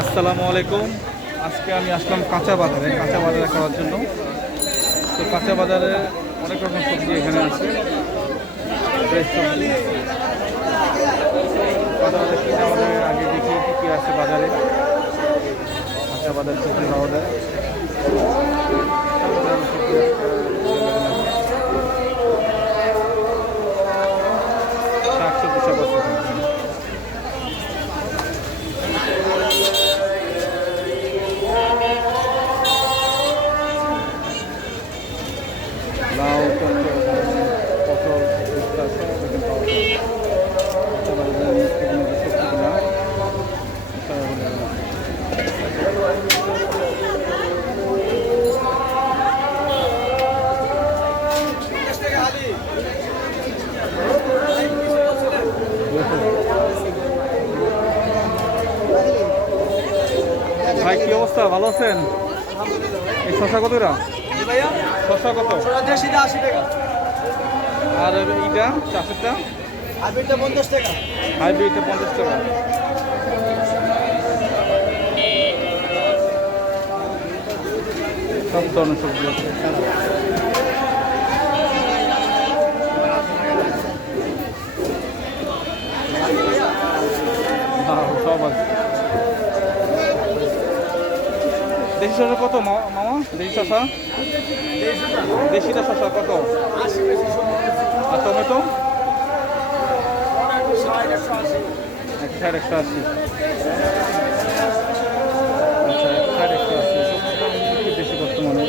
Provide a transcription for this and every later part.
আসসালামু আলাইকুম। আজকে আমি আসলাম কাঁচা বাজারে খাওয়ার জন্য। তো কাঁচা বাজারে অনেক রকম সবজি এখানে আছে, ফ্রেশ সবজি। বাজারে কিনে আমাদের আগে দেখি কী কী আছে বাজারে। কাঁচা বাজার সবজি পাওয়া যায়। শাক সবজি সব আছে এখানে। লাউ, পটল, ভুট্টা সব এখানে পাওয়া যায়। কাঁচা বাজারের বিভিন্ন সবজিগুলা সব available আছে। ভাই কি অবস্থা, ভালো আছেন? এই শশা কত রা? শশা কত? আর এইটা চাষেরটা? হাইব্রিডটা 50 টাকা। হাইব্রিডটা 50 টাকা। সব ধরনের সবজি আছে। সব আছে। দেশি শশা কত মামা? দেশি শশা, দেশিটা শশা কত? আর টমেটো? 160, 180। আচ্ছা, 180। একটু বেশি বর্তমানে,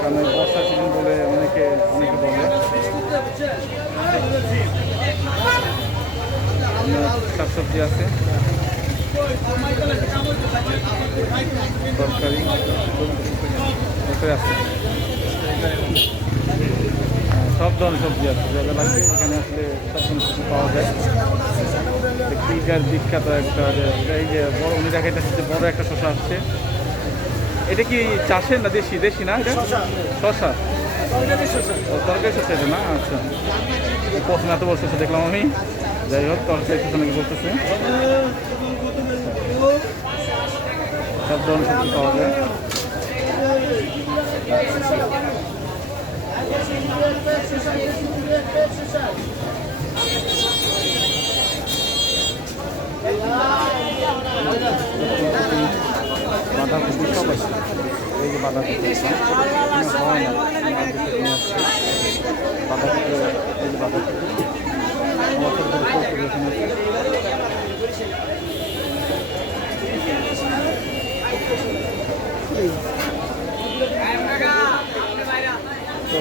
কারণ বর্ষা সিজন বলে অনেকে বলে। শাকসবজি আছে, তরকারি আছে, সব ধরনের সবজি আছে। যাদের লাগবে এখানে আসলে সব ধরনের সবজি পাওয়া যায়। কিকার বিখ্যাত একটা এই যে বড়, উনি দেখাইতেছে যে বড় একটা শশা আসছে। এটা কি চাষের না দেশি? দেশি না এটা শশা? তরকারি শশা এটা না? আচ্ছা, প্রথমে এত বড় শশা দেখলাম আমি। যাই হোক, তরকারি শশা নাকি বলতেছে। সব ধরনের সবজি পাওয়া যায়। বাঁধাকপি সব আছে। এই যে বাঁধাকপি হয় না, বাঁধাকপি, এই যে বাঁধাকপি তো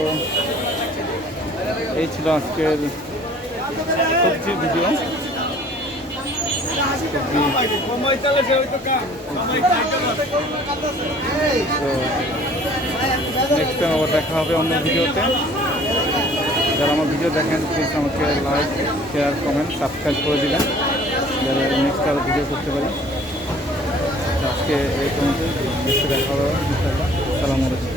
এই ছিল আজকের সবজির ভিডিও। তো নেক্সট টাইম আবার দেখা হবে অন্য ভিডিওতে। যারা আমার ভিডিও দেখেন প্লিজ আমাকে লাইক, শেয়ার, কমেন্ট, সাবস্ক্রাইব করে দিবেন, যারা নেক্সট আরও ভিডিও করতে পারি। আজকে এই পর্যন্ত, নেক্সট দেখা হবে ইনশাআল্লাহ। আসসালামু আলাইকুম।